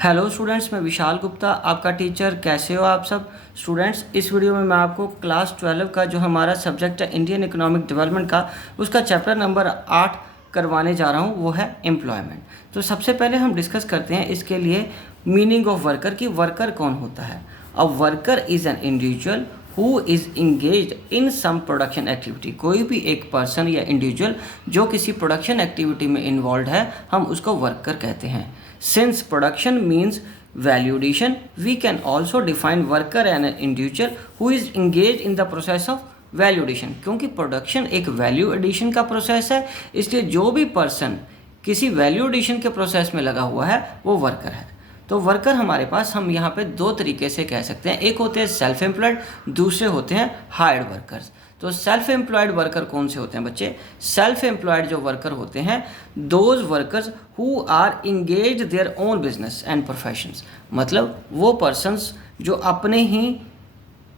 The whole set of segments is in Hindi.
हेलो स्टूडेंट्स, मैं विशाल गुप्ता आपका टीचर। कैसे हो आप सब स्टूडेंट्स। इस वीडियो में मैं आपको क्लास 12 का जो हमारा सब्जेक्ट है इंडियन इकोनॉमिक डेवलपमेंट का, उसका चैप्टर नंबर 8 करवाने जा रहा हूँ, वो है एम्प्लॉयमेंट। तो सबसे पहले हम डिस्कस करते हैं इसके लिए मीनिंग ऑफ वर्कर की वर्कर कौन होता है। A worker is an individual who is engaged in some production activity. कोई भी एक पर्सन या इंडिविजुअल जो किसी प्रोडक्शन एक्टिविटी में इन्वॉल्व है, हम उसको वर्कर कहते हैं। Since production means value addition, we can also define worker as an individual who is engaged in the process of value addition। क्योंकि प्रोडक्शन एक वैल्यू एडिशन का प्रोसेस है, इसलिए जो भी पर्सन किसी वैल्यू एडिशन के प्रोसेस में लगा हुआ है वो वर्कर है। तो वर्कर हमारे पास हम यहाँ पे दो तरीके से कह सकते हैं, एक होते हैं सेल्फ एम्प्लॉयड, दूसरे होते हैं हायर्ड वर्कर्स। तो सेल्फ एम्प्लॉयड वर्कर कौन से होते हैं बच्चे? सेल्फ एम्प्लॉयड जो वर्कर होते हैं, those workers who are engage their own business and professions. मतलब वो पर्सन्स जो अपने ही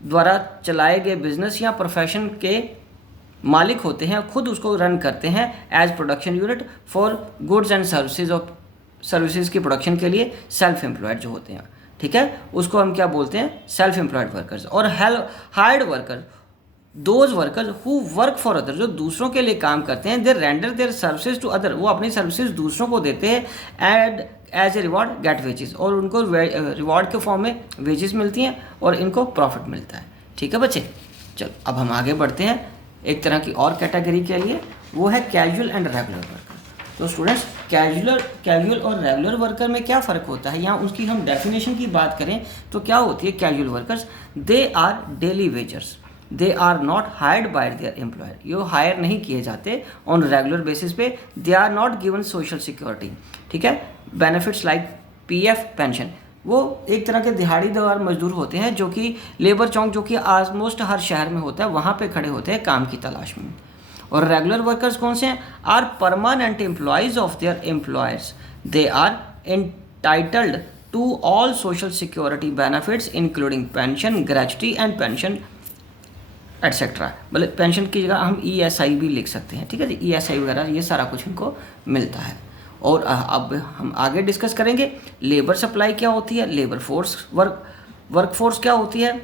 द्वारा चलाए गए बिजनेस या प्रोफेशन के मालिक होते हैं, खुद उसको रन करते हैं as production unit for goods and services की प्रोडक्शन के लिए सेल्फ एम्प्लॉयड जो होते हैं, ठीक है, उसको हम क्या बोलते हैं? Self employed workers. और hired worker, those workers who work for other, जो दूसरों के लिए काम करते हैं, they render their services to other, वो अपनी सर्विसेज दूसरों को देते हैं and as a reward get wages, और उनको रिवॉर्ड के फॉर्म में वेजेस मिलती हैं और इनको प्रॉफिट मिलता है। ठीक है बच्चे, चलो अब हम आगे बढ़ते हैं एक तरह की और कैटेगरी के लिए, वो है कैजुअल एंड रेगुलर वर्कर। तो स्टूडेंट्स, कैजुअल और रेगुलर वर्कर में क्या फ़र्क होता है? यहाँ उसकी हम डेफिनेशन की बात करें तो क्या होती है casual workers? They are daily wagers, they are not hired by their employer. ये हायर नहीं किए जाते ऑन रेगुलर बेसिस पे। They are not given social security, ठीक है, बेनिफिट्स लाइक पीएफ, पेंशन। वो एक तरह के दिहाड़ीदार मजदूर होते हैं जो कि लेबर चौक, जो कि ऑलमोस्ट हर शहर में होता है, वहाँ पे खड़े होते हैं काम की तलाश में। और रेगुलर वर्कर्स कौन से हैं? Are permanent employees of their employers, they are entitled to all social security benefits including pension, gratuity and pension etcetera. मतलब पेंशन की जगह हम ईएसआई भी लिख सकते हैं, ठीक है जी, ईएसआई वगैरह ये सारा कुछ इनको मिलता है। और अब हम आगे डिस्कस करेंगे लेबर सप्लाई क्या होती है, लेबर फोर्स, वर्क फोर्स क्या होती है,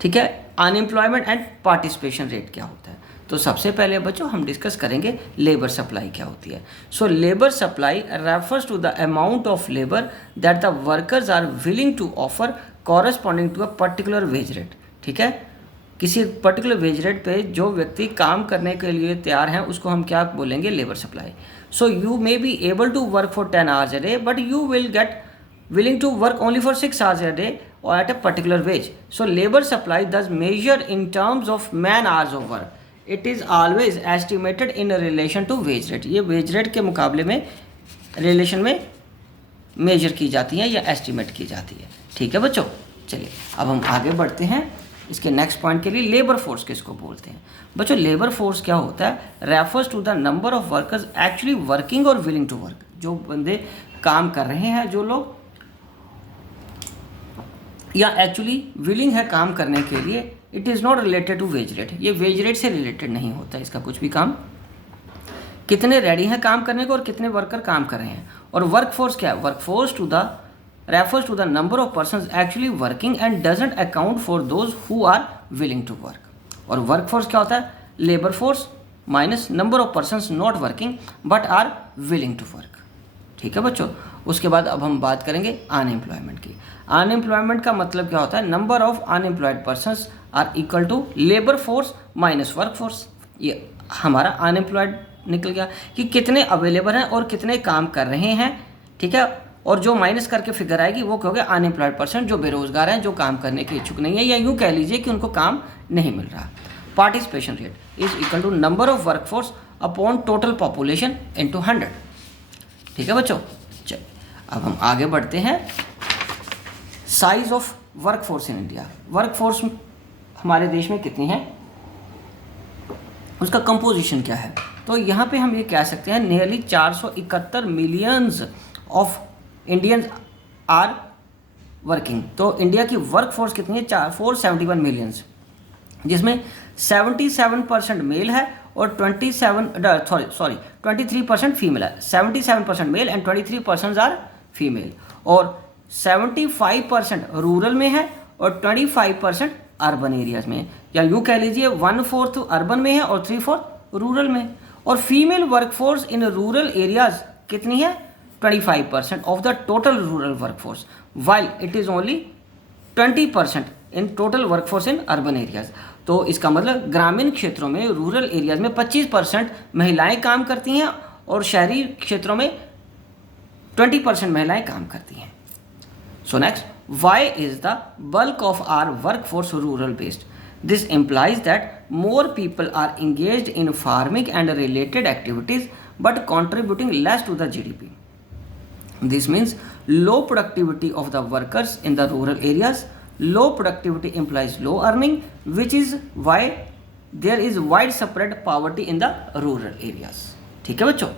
ठीक है, अनएम्प्लॉयमेंट एंड पार्टिसिपेशन रेट क्या होता है। तो सबसे पहले बच्चों हम डिस्कस करेंगे लेबर सप्लाई क्या होती है। So labour supply refers to the amount of labour that the workers are willing to offer corresponding to a particular wage rate, ठीक है, किसी पर्टिकुलर वेज रेट पे जो व्यक्ति काम करने के लिए तैयार हैं उसको हम क्या बोलेंगे? Labour supply. So you may be able to work for 10 hours a day but you will get willing to work only for 6 hours a day or at a particular wage. So labor supply does measure in terms of man hours of work. It is always estimated in relation to wage rate. ये wage rate के मुकाबले में रिलेशन में मेजर की जाती है या एस्टिमेट की जाती है। ठीक है बच्चों, चलिए अब हम आगे बढ़ते हैं इसके नेक्स्ट पॉइंट के लिए। लेबर फोर्स किसको बोलते हैं बच्चों? लेबर फोर्स क्या होता है? Refers to the number of workers actually working और विलिंग टू वर्क। जो बंदे काम कर रहे हैं, जो लोग या एक्चुअली विलिंग है काम करने के लिए। It is not related to wage rate, ये वेज रेट से रिलेटेड नहीं होता इसका कुछ भी काम। कितने रेडी हैं काम करने को और कितने वर्कर काम कर रहे हैं। और वर्क फोर्स क्या है? Work force refers to the number of persons actually working and doesn't account for those who are willing to work. और वर्क फोर्स क्या होता है? Labour force minus number of persons not working but are willing to work. ठीक है बच्चों, उसके बाद अब हम बात करेंगे अनएम्प्लॉयमेंट की। अनएम्प्लॉयमेंट का मतलब क्या होता है? Number of unemployed persons are equal to labour force minus work force. ये हमारा अनएम्प्लॉयड निकल गया कि कितने अवेलेबल हैं और कितने काम कर रहे हैं, ठीक है। और जो माइनस करके फिगर आएगी वो क्या होगा? अनएम्प्लॉयड पर्सन, जो बेरोजगार हैं, जो काम करने के इच्छुक नहीं है, या यूँ कह लीजिए कि उनको काम नहीं मिल रहा। Participation rate is equal to number of work force upon total population into 100। ठीक है बच्चों, चलिए अब हम आगे बढ़ते हैं। Size of work force in India. Work force हमारे देश में कितनी है, उसका कंपोजिशन क्या है? तो यहाँ पे हम ये कह सकते हैं nearly 471 millions of Indians are working. तो इंडिया की वर्क फोर्स कितनी है? 471 मिलियंस, जिसमें 77% मेल है और 23% फीमेल है। 77% मेल एंड 23% आर फीमेल, और 75% रूरल में है और 25% अर्बन एरियाज में, या यूँ कह लीजिए 1/4 अर्बन में है और 3/4 रूरल में। और female workforce in rural areas कितनी है? 25% of the total rural workforce, while it is only 20% in total workforce in urban areas. तो इसका मतलब ग्रामीण क्षेत्रों में, रूरल एरियाज में 25% महिलाएं काम करती हैं और शहरी क्षेत्रों में 20% महिलाएं काम करती हैं। So next, why is the bulk of our workforce rural based? This implies that more people are engaged in farming and related activities but contributing less to the GDP. This means low productivity of the workers in the rural areas. Low productivity implies low earning, which is why there is widespread poverty in the rural areas. ठीक है बच्चों,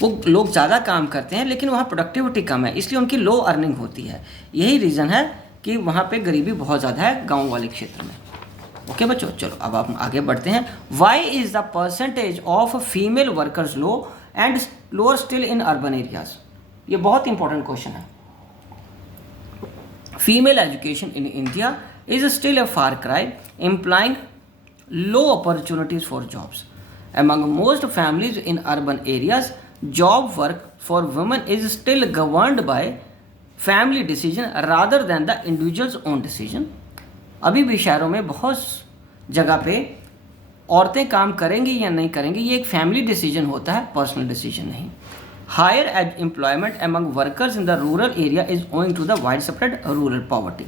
वो लोग ज़्यादा काम करते हैं लेकिन वहाँ प्रोडक्टिविटी कम है, इसलिए उनकी लो अर्निंग होती है। यही रीज़न है कि वहाँ पे गरीबी बहुत ज़्यादा है गांव वाले क्षेत्र में। ओके बच्चों, चलो अब आप आगे बढ़ते हैं। Why is the percentage of female workers low and lower still in urban areas? ये बहुत इंपॉर्टेंट क्वेश्चन है। Female education in India is still a far cry, implying low opportunities for jobs. Among most families in urban areas, job work for women is still governed by family decision rather than the individual's own decision. अभी भी शहरों में बहुत जगह पे औरतें काम करेंगी या नहीं करेंगी ये एक फैमिली डिसीजन होता है, पर्सनल डिसीजन नहीं। Higher employment among workers in the rural area is owing to the widespread rural poverty.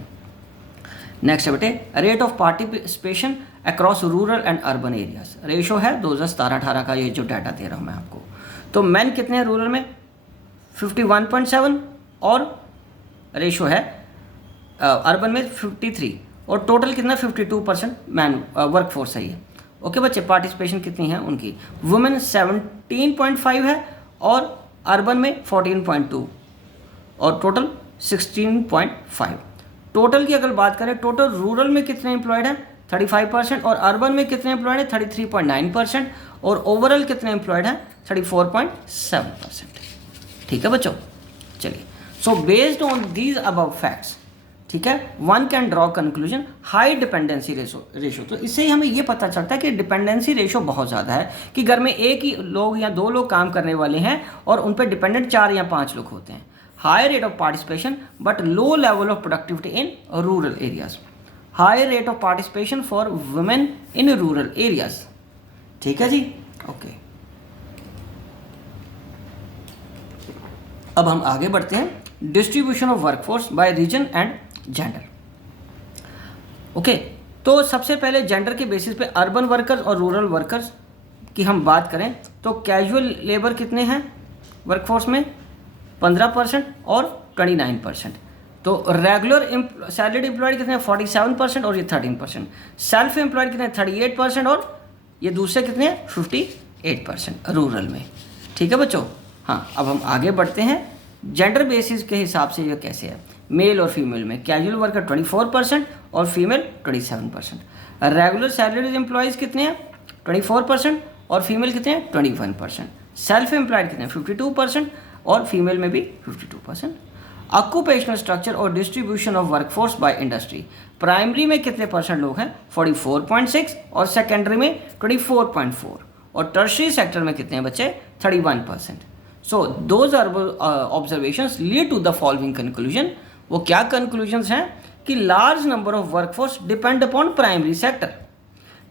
Next है बेटे, rate of participation across rural and urban areas. Ratio है 2017-18 का, ये जो डाटा दे रहा हूँ मैं आपको। तो मैन कितने हैं रूरल में? 51.7 और रेशो है अर्बन में 53, और टोटल कितना 52% मैन वर्कफोर्स है ये। ओके बच्चे, पार्टिसिपेशन कितनी है उनकी? वुमेन 17.5 है और अर्बन में 14.2 और टोटल 16.5। टोटल की अगर बात करें, टोटल रूरल में कितने एम्प्लॉयड हैं? 35% और अर्बन में कितने एम्प्लॉयड हैं? 33.9% और ओवरऑल कितने एम्प्लॉयड हैं? 34.7%। ठीक है बच्चों, चलिए। So based on these above facts, ठीक है, one can draw conclusion high dependency ratio. तो इससे ही हमें ये पता चलता है कि डिपेंडेंसी रेशो बहुत ज़्यादा है, कि घर में एक ही लोग या दो लोग काम करने वाले हैं और उन पर डिपेंडेंट 4 या 5 लोग होते हैं। Higher rate of participation but low level of productivity in rural areas. Higher rate of participation for women in rural areas. ठीक है जी, ओके। अब हम आगे बढ़ते हैं, distribution of workforce by region and gender. Okay, तो सबसे पहले जेंडर के बेसिस पे अर्बन वर्कर्स और रूरल वर्कर्स की हम बात करें तो कैजुअल लेबर कितने हैं वर्कफोर्स में? 15% और 29%। तो रेगुलर सैलरीड एम्प्लॉयड कितने? 47% और ये 13%। सेल्फ एम्प्लॉयड कितने? 38% और ये दूसरे कितने? 58% रूरल में। ठीक है बच्चों, हाँ। अब हम आगे बढ़ते हैं, जेंडर बेसिस के हिसाब से ये कैसे है। मेल और फीमेल में कैजुअल वर्कर 24% और फीमेल 27%। रेगुलर सैलरीड एम्प्लॉयज़ कितने हैं? 24% और फीमेल कितने हैं? 21%। सेल्फ एम्प्लॉयड कितने हैं? 52% और फीमेल में भी 52%। ऑक्यूपेशनल स्ट्रक्चर और distribution of workforce by industry, primary में कितने परसेंट लोग हैं? 44.6 और सेकेंडरी में 24.4 और टर्शियरी सेक्टर में कितने हैं बच्चे? 31%। So those observations lead to the following conclusion. वो क्या कंक्लूजन्स हैं? कि large number of workforce depend upon primary sector.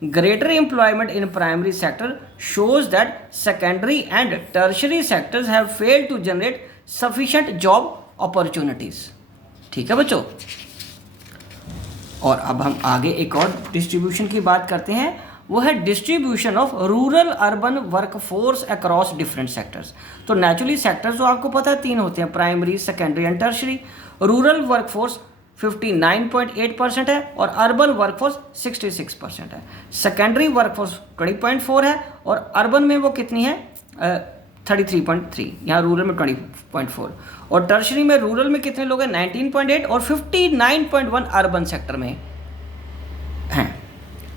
Greater employment in primary sector shows that secondary and tertiary sectors have failed to generate sufficient job opportunities. ठीक है बच्चों, और अब हम आगे एक और डिस्ट्रीब्यूशन की बात करते हैं, वो है distribution of rural urban workforce across different sectors. तो नेचुरली सेक्टर्स जो आपको पता है 3 होते हैं, primary, secondary and tertiary. Rural workforce 59.8% है और अर्बन वर्कफोर्स 66% है। सेकेंडरी वर्कफोर्स 20.4 है और अर्बन में वो कितनी है? 33.3, यहाँ रूरल में 20.4 और टर्शरी में रूरल में कितने लोग हैं? 19.8 और 59.1 अर्बन सेक्टर में हैं।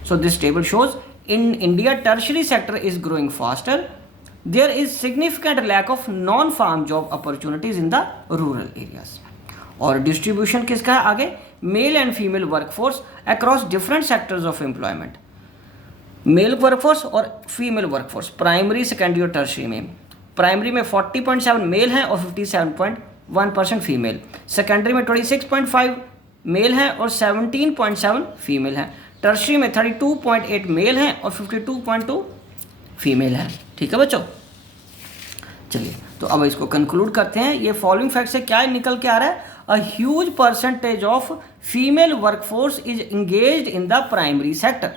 So this table shows in India tertiary sector is growing faster there is significant lack of non farm job opportunities in the rural areas. और डिस्ट्रीब्यूशन किसका है आगे, male and female workforce across different sectors of employment. Male workforce और फीमेल वर्कफोर्स प्राइमरी, सेकेंडरी और टर्शरी में, प्राइमरी में 40.7 मेल हैं और 57.1% फीमेल, सेकेंडरी में 26.5 मेल हैं और 17.7 फीमेल हैं, टर्शरी में 32.8 मेल हैं और 52.2 फीमेल हैं। ठीक है बच्चों, चलिए तो अब इसको कंक्लूड करते हैं। ये फॉलोइंग फैक्ट से क्या निकल के आ रहा है, a huge percentage of female workforce is engaged in the primary sector.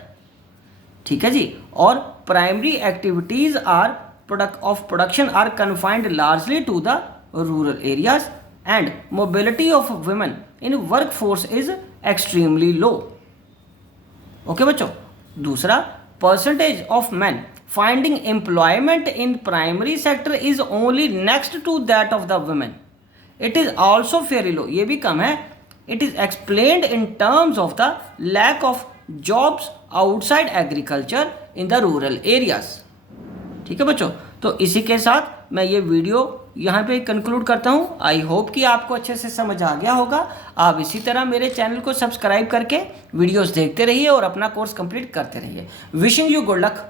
ठीक है जी, और primary activities are production are confined largely to the rural areas and mobility of women in workforce is extremely low. Okay बच्चों, दूसरा, percentage of man finding employment in primary sector is only next to that of the women. It is also very low, ये भी कम है। It is explained in terms of the lack of jobs outside agriculture in the rural areas. ठीक है बच्चों, तो इसी के साथ मैं ये वीडियो यहाँ पे कंक्लूड करता हूँ। आई होप कि आपको अच्छे से समझ आ गया होगा। आप इसी तरह मेरे चैनल को सब्सक्राइब करके वीडियोस देखते रहिए और अपना कोर्स कंप्लीट करते रहिए। Wishing you good luck.